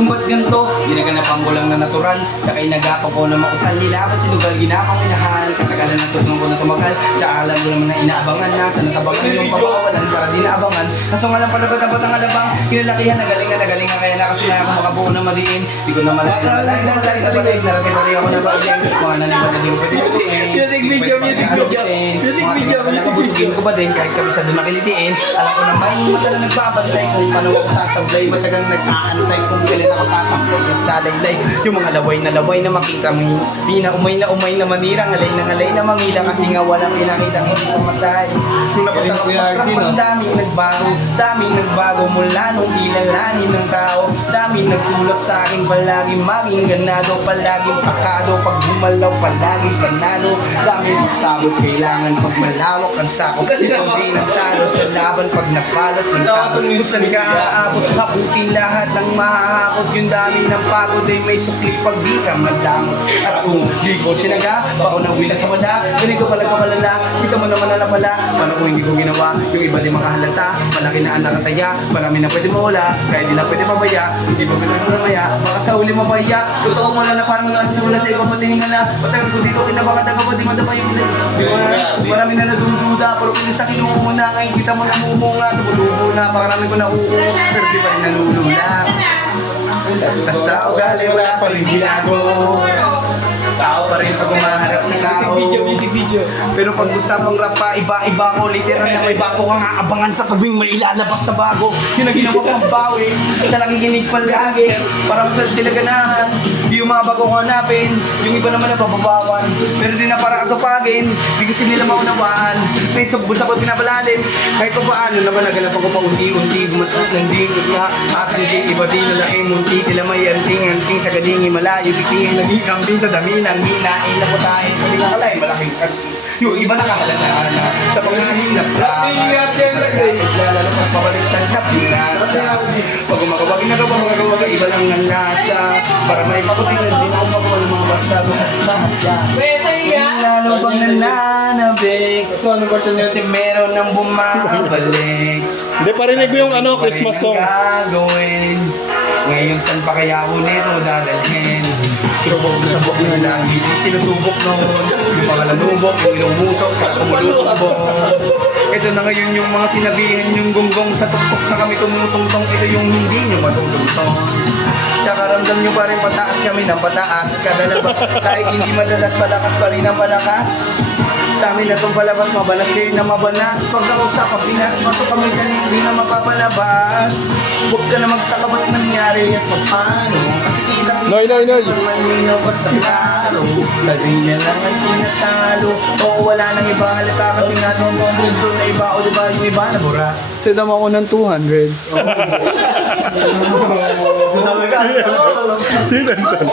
kung ba't ganito, ginaganapang ko lang na natural, tsaka inagapang ko na mautal nila ako sinugal, ginapang inahan, katagalan na tutong ko na tumagal, tsaka alam ko naman na inaabangan na, sa natabangan yung papawalan para di naabangan, kaso nga lang palabat-abat ang alabang, kinalakihan, nagalingan, kaya na kasi na ako makabuo na madiin, di ko na malaki, narating pa rin ako na bagay, mga nanibad na di ko pwede lutuin, Music video. nakabusugin ko ba din kahit kabisado na kilitiin, alam ko na may mata na nagbabantay kung paano ako sasablay, matyagang nag-aantay kung kailan ako tatampol at salaylay, yung mga laway na makita mo, umay na manira, ngalay na mangila kasi nga walang pinakita hindi mamatay. Nung napasa ko ang daming nagbago mula nung ilalani ng tao, daming nagtulak sa akin palaging maging ganado, palaging pakado, pag gumalaw palaging panalo, daming masabot kailangan pag malawak ang sako, hindi nagtalo sa laban pag napalot ng tao, kung saan ka aabot, hakutin lahat ng mahahakot, yung daming ng pagod ay may sukli pag di ka madamot, at kung di ko sinaga, bako nang wilang sa wala, ganito pala ka malala, kita mo naman na pala, paano kung hindi ko ginawa, yung iba di makahalata, malaki na ang nakataya, marami na pwede mawala, kaya di na pwede mabaya, hindi pa pwede mamaya, baka sa uli mabaya, totoo mo lang na parang nakasasula sa ibang patingin na, patagal ko dito, kita baka taga pa, di madapa yung marami na nadududa, pero kung sa kinumuna, ngayon kita mo namumunga, tumutubo na, pakarami ko na pero di pa rin nalulula. Sa ugali wala pa rin binago, tao pa rin pag umaharap sa tao. Music video. Pero pag usapang rap pa, iba-iba ko, literal na may bago kang aabangan sa tuwing may ilalabas na bago. Yun ang ginawa kong bawi, sa nakikinig palagi, para mo sa sila ganahan. Di yung mga bago ko hanapin, yung iba naman na pababawan. Pero di na para atupagin, di kasi nila maunawaan. May sabot ko pinapalalim, kahit pa paano naman naganapan ko pa unti-unti, gumatlanding, atangking, iba din na laki, munti, tila may anting sa gadingi, malayo, biking, nagikang din sa dami, nang hinain na putahin, hindi nga kalay, malaking yung iba nakakalala na sa pangahing na lalo pag pabaliktad na pinasa pag umagawagin na magagawag iba lang ng lasa para may pakutin na din ako magawa ng mga basta lalo pag nananabik kasi meron ng bumabalik Hindi, parinig mo yung ano, Christmas song. Gagawin ngayon saan pa kaya ako nito dadalhin subok na lagi sinusubok noon yung mga nanubok yung inumusok sa tumulubok ito na ngayon yung mga sinabihan yung gunggong sa tuktok na kami tumutungtong ito yung hindi nyo matutungtong tsaka ramdam nyo pa rin pataas kami ng pataas kadalabas kahit hindi madalas palakas pa rin ang palakas sa amin na itong palabas, mabalas kayo na mabanas pagkausap ang Pinas, pasok kami dyan hindi na mapapalabas huwag ka na magtaka ba't nangyari at paano kasi kita Noy. manino pa sa klaro sabi niya lang ang tinatalo o wala nang iba halata kasi nga doon na iba o diba yung iba na bura Sedam ako ng 200. Sino to?